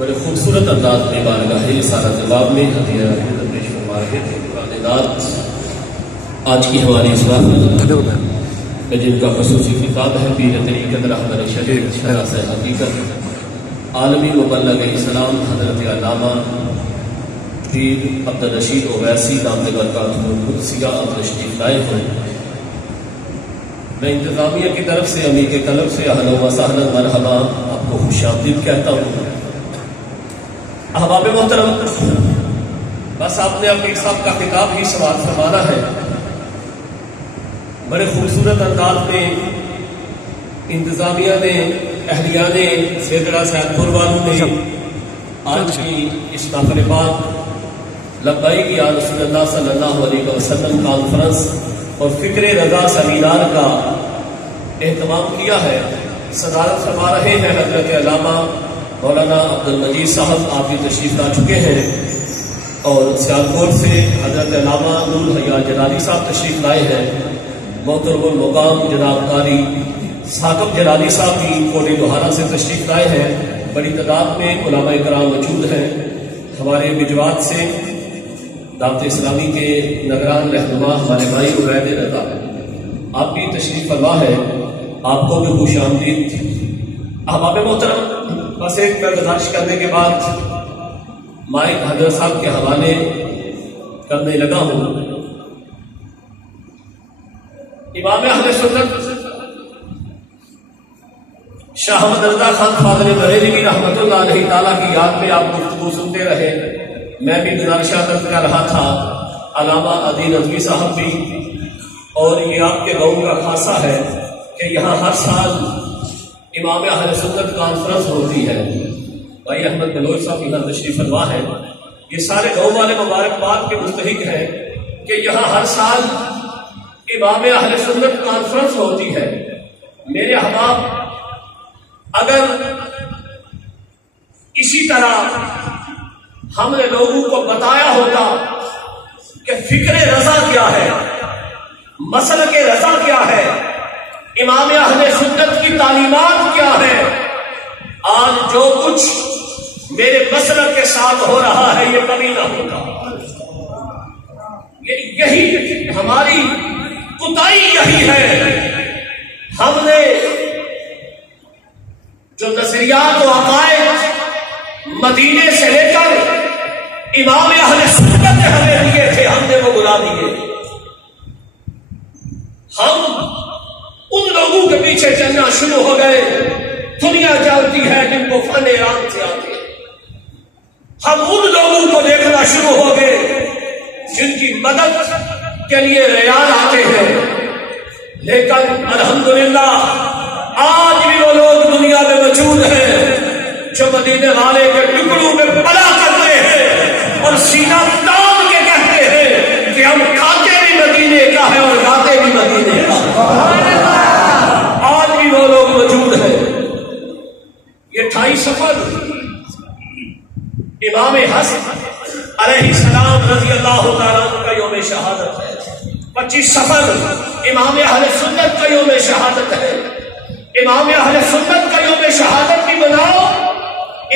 بڑے خوبصورت انداز میں بارگاہ رسالہ جواب میں ہدیہ پیش فرما رہے تھے قرآن داد آج کی ہماری اصلاح میں جن کا خصوصی خطاب ہے پیر طریقت رہبر شریف شرح حقیقت عالمی مبلغ اسلام حضرت علامہ پیر عبدالرشید اویسی دامت برکاتہ القدسیہ تشریف لائے ہیں۔ میں انتظامیہ کی طرف سے امیر کے طلب سے اہلا و سہلا مرحبا آپ کو خوش آمدید کہتا ہوں۔ احباب محترم، بس آپ نے امیر صاحب کا خطاب ہی سماعت فرمانا ہے۔ بڑے خوبصورت انداز میں انتظامیہ نے، اہلیہ نے، سیدرا سید پور والوں نے آج کی اس نافل پاک لبیک یا رسول اللہ صلی اللہ علیہ وسلم کانفرنس اور فکر رضا سیمینار کا اہتمام کیا ہے۔ صدارت فرما رہے ہیں حضرت علامہ مولانا عبدالمجید صاحب، آپ بھی تشریف لا چکے ہیں، اور سیالکوٹ سے حضرت علامہ نور حیا جلالی صاحب تشریف لائے ہیں۔ محترم المقام جناب قاری ثاقب جلالی صاحب بھی کوٹی لوہارا سے تشریف لائے ہیں۔ بڑی تعداد میں علماء کرام موجود ہیں۔ ہمارے بجوات سے دعوت اسلامی کے نگران رہنما ہمارے بھائی عبید رضا آپ کی تشریف فرما ہے، آپ کو بھی خوش آمدید۔ احباب محترم، بس ایک میں گزارش کرنے کے بعد مائک حضرت صاحب کے حوالے کرنے لگا ہوں۔ امام اہل سنت شاہ احمد رضا خان فاضل بریلوی رحمۃ اللہ علیہ تعالیٰ کی یاد میں آپ گفتگو سنتے رہے۔ میں بھی گزارشات کر رہا تھا، علامہ عدی رضوی صاحب بھی، اور یہ آپ کے گاؤں کا خاصہ ہے کہ یہاں ہر سال امام اہل سنت کانفرنس ہوتی ہے۔ بھائی احمد بلوچ صاحب یہاں تشریف فرما ہے، یہ سارے گاؤں والے مبارکباد کے مستحق ہیں کہ یہاں ہر سال امام اہل سنت کانفرنس ہوتی ہے۔ میرے احباب، اگر اسی طرح ہم نے لوگوں کو بتایا ہوتا کہ فکر رضا کیا ہے، مسلک رضا کیا ہے، امام اہل سنت کی تعلیمات کیا ہے، آج جو کچھ میرے مسلک کے ساتھ ہو رہا ہے یہ کبھی نہ ہوگا۔ یہی ہماری کوتاہی یہی ہے۔ ہم نے جو نظریات و عقائد مدینے سے لے کر امام اہل سنت نے ہمیں دیے تھے، ہم نے وہ بلا دیے۔ ہم ان لوگوں کے پیچھے چلنا شروع ہو گئے، دنیا جانتی ہے جن کو فن ایران سے آتے۔ ہم ان لوگوں کو دیکھنا شروع ہو گئے جن کی مدد کے لیے ریال آتے ہیں، لیکن الحمدللہ آج بھی وہ لوگ دنیا میں موجود ہیں جو مدینے والے کے ٹکڑوں میں پلا کرتے ہیں اور سینہ تان کے کہتے ہیں کہ ہم کھاتے بھی مدینے کا ہے اور گاتے بھی مدینے کا ہے۔ آج بھی وہ لوگ موجود ہیں۔ یہ 28 سفر امام حسن علیہ السلام رضی اللہ تعالیٰ کا یوم شہادت ہے۔ 25 سفر امام اہل سنت کا یوم شہادت ہے۔ امام اہل سنت کا یوم شہادت بھی بناؤ،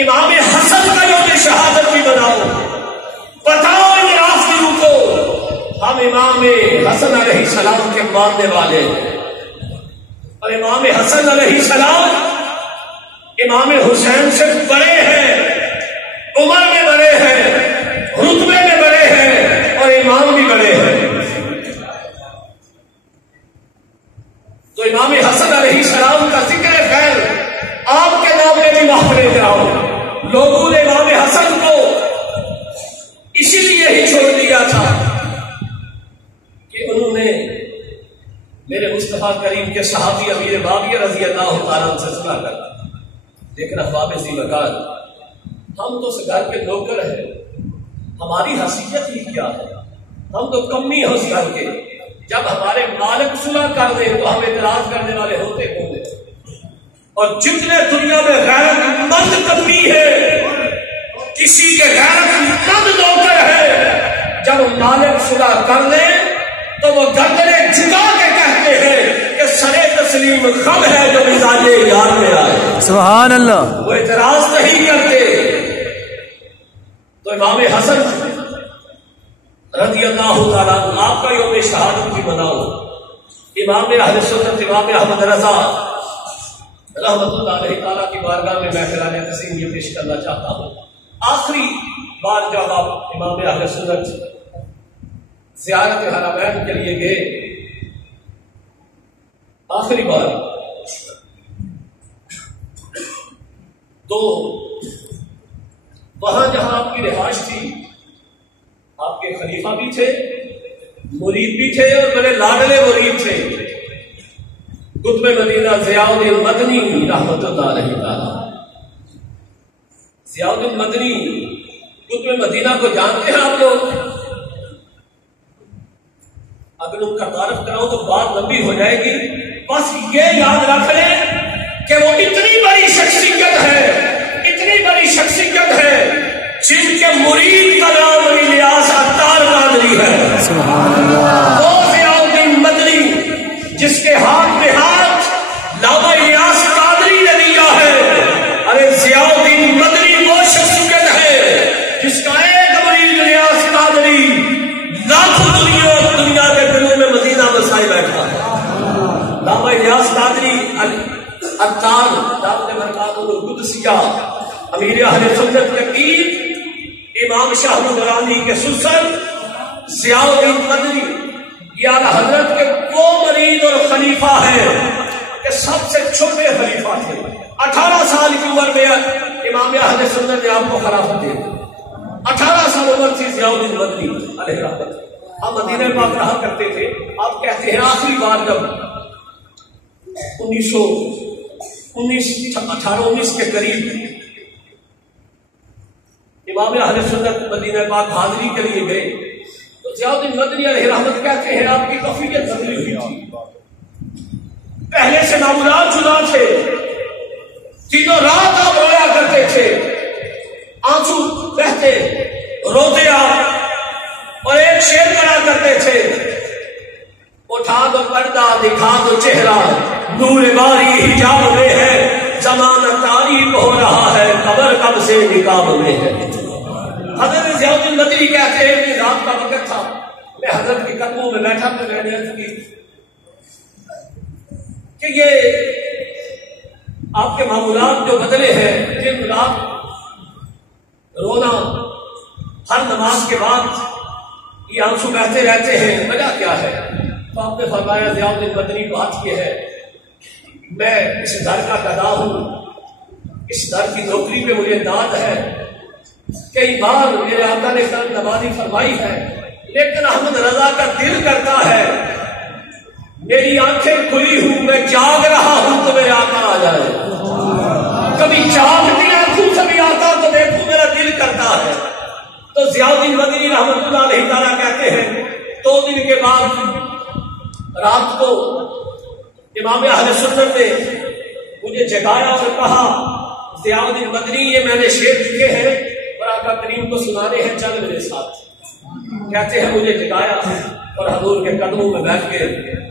امام حسن کا یوم شہادت بھی بناؤ۔ بتاؤ ان رافضیوں کو ہم امام حسن علیہ السلام کے ماننے والے ہیں، اور امام حسن علیہ السلام امام حسین سے بڑے ہیں، عمر میں بڑے ہیں، رتبے میں بڑے ہیں، اور امام بھی بڑے ہیں۔ تو امام حسن علیہ السلام کا ذکر خیر آپ کے نام میں بھی محفلیں کراؤ۔ لوگوں نے امام حسن کو اسی لیے ہی چھوڑ دیا تھا کہ انہوں نے میرے مصطفیٰ کریم کے صحابی امیر معاویہ رضی اللہ تعالیٰ سے صلح کر، لیکن احباب ذی وقار، ہم تو اس گھر کے نوکر ہیں، ہماری حیثیت ہی کیا ہے؟ ہم تو کمی ہیں اس گھر کے۔ جب ہمارے مالک صلح کر دیں تو ہم اعتراض کرنے والے ہوتے ہوں گے، اور جتنے دنیا میں غیرت مند کمی ہے، کسی کے غیرت مند نوکر ہے، جب مالک صلح کر لیں تو وہ گردنیں جھکا کے کہتے ہیں کہ سرے تسلیم خم ہے جو مزاج یار میں آئے۔ سبحان اللہ۔ وہ اعتراض نہیں کرتے، تو امام حسن رضی اللہ تعالیٰ آپ کا یوم شہادت بھی مناؤ. امام اہل سنت امام احمد رضا رحمۃ اللہ علیہ تعالیٰ کی بارگاہ میں میں خراج تسلیم یہ پیش کرنا چاہتا ہوں. آخری بار جب آپ امام اہل سنت زیارت حرمین کے لیے گئے، آخری بار، تو وہاں جہاں آپ کی رہائش تھی، آپ کے خلیفہ بھی تھے، مرید بھی تھے، اور بڑے لاڈلے مرید تھے قطب مدینہ ضیاء الدین مدنی رحمۃ اللہ علیہ تعالی. ضیاء الدین مدنی قطب مدینہ کو جانتے ہیں آپ لوگ؟ اگر ان کا تعارف کراؤ تو بات لمبی ہو جائے گی. بس یہ یاد رکھ لیں کہ وہ اتنی بڑی شخصیت ہے، اتنی بڑی شخصیت ہے جن کے مرید کا نام الیاس عطار قادری ہے. وہ ضیاء الدین مدنی جس کے ہاتھ میں ہاتھ علامہ الیاس قادری نے دیا ہے. ارے ضیاء الدین مدنی وہ شخصیت ہے جس کا ایک مرید الیاس قادری لاکھوں دنیا کے دلوں میں مدینہ بسائے بیٹھا ہے. علامہ الیاس قادری عطار دامت برکاتہ القدسیہ امیر اہل سنت کے پیر امام شاہ درانی کے سسر ضیاء الدین مدنی یا حضرت کے وہ مرید اور خلیفہ ہیں کہ سب سے چھوٹے خلیفہ تھے. 18 سال کی عمر میں امام اہل سنت نے آپ کو خلافت دی. 18 سال عمر تھی ضیاء الدین مدنی علیہ رحمت. ہم مدینہ پاک رہا کرتے تھے. آپ کہتے ہیں آخری بار جب 1819 کے قریب امام اہل سنت مدینہ پاک حاضری کے لیے گئے تو ضیاء الدین مدنی علیہ رحمت کہتے ہیں آپ کی کفیت بدلی ہوئی تھی. پہلے سے نامراد شدہ تھے، دنوں رات آپ رویا کرتے تھے، آنسو بہتے روتے آپ، اور ایک شعر پڑھا کرتے تھے: اٹھا دو پردہ دکھا دو چہرہ، نور باری حجاب میں ہے، زمانہ تاریک ہو رہا ہے، قبر کب سے نقاب میں ہے. حضرت ضیاء الدین مدنی کہتے ہیں کہ رات کا وقت تھا، میں حضرت کے قدموں میں بیٹھا تو میں نے عرض کی کہ یہ آپ کے معمولات جو بدلے ہیں، دن رات رونا، ہر نماز کے بعد یہ آنسو بہتے رہتے ہیں، وجہ کیا ہے؟ تو آپ نے فرمایا ضیاء الدین مدنی بات یہ ہے، میں اس در کا گدا ہوں، اس در کی نوکری پہ مجھے داد ہے. کئی بار میرے آقا نے قلب نوازی فرمائی ہے، لیکن احمد رضا کا دل کرتا ہے میری آنکھیں کھلی ہوں، میں جاگ رہا ہوں تو میرے آقا آ جائے. کبھی جاگتی آنکھوں سے بھی آقا کو دیکھوں میرا دل کرتا ہے. تو ضیاء الدین مدنی رحمۃ اللہ علیہ تعالیٰ کہتے ہیں 2 دن کے بعد رات کو امام اہل سنت نے مجھے جگایا اور کہا ضیاء الدین مدنی یہ میں نے شعر لکھے ہیں اور آقا کریم کو سنانے ہیں، چل میرے ساتھ. کہتے ہیں مجھے جگایا اور حضور کے قدموں میں بیٹھ کے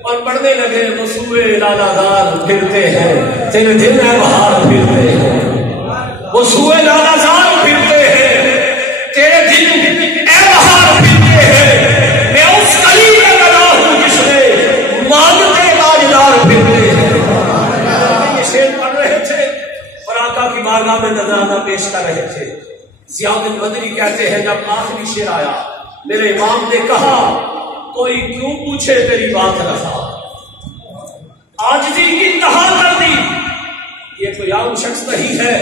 اور پڑھنے لگے: وہ سوئے لالا دار پھرتے ہیں تیرے دل ہے بہار پھرتے ہیں، وہ سوئے لالا دار پھرتے ہیں تیرے دل اے بہار پھرتے ہیں. میں اس کلی کا بنا ہوں جس میں مانگتے تاجدار پھرتے ہیں. یہ شعر پڑھ رہے تھے اور آقا کی بارگاہ میں نذرانہ پیش کر رہے تھے. ضیاء الدین مدنی کہتے ہیں جب آخری شعر آیا میرے امام نے کہا: کوئی کیوں پوچھے تیری بات رہا، عاجزی کی انتہا کر دی. یہ کوئی عام شخص نہیں ہے،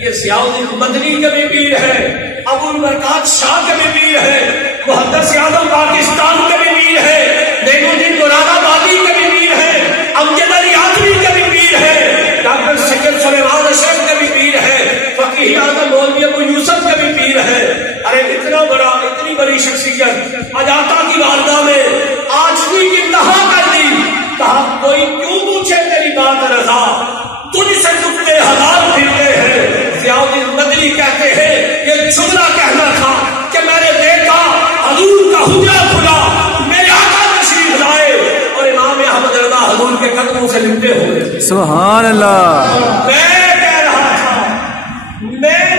یہ ضیاء الدین مدنی کے بھی پیر ہے، ابو البرکات شاہ کے بھی پیر ہے، محدث اعظم پاکستان کے بھی پیر ہے، نعیم الدین مراد آبادی کے بھی پیر ہے، امجد علی آدمی کے بھی پیر ہے، ڈاکٹر سید سلیمان شیخ کے بھی پیر ہے، فقیہ اعظم مولوی ابو یوسف کے بھی پیر ہے. ارے اتنی بڑی شخصیت آج آقا کی بارگاہ میں عاجزی کی انتہا کر دی. کہا کوئی کیوں پوچھے تیری بات رضا، تجھ سے ٹکڑے ہزار پھرتے ہیں. ضیاء الدین مدنی کہتے ہیں یہ جملہ کہنا تھا کہ میں نے دیکھا حضور کا حجرہ کھلا، میرے آقا تشریف لائے اور امام احمد رضا حضور کے قدموں سے لپٹے ہوئے. سبحان اللہ. میں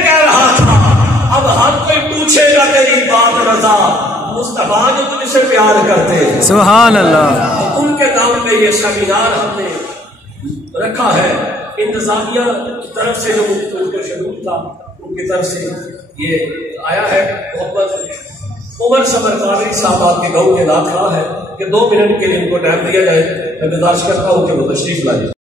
کہہ رہا تھا اب ہر کوئی پوچھے گا تیری بات رضا، مصطفیٰ جو تجھ سے پیار کرتے ہیں۔ سبحان اللہ۔ ان کے نام پہ یہ سیمینار ہم نے رکھا ہے، انتظامیہ کی طرف سے جو ان کو شروع تھا ان کی طرف سے یہ آیا ہے۔ محمد عمر صبر قادری صاحب آپ کے گاؤں کے نات خواہ ہے کہ 2 منٹ کے لیے ان کو ٹائم دیا جائے، میں گزارش کرتا ہوں کہ وہ تشریف لائیں۔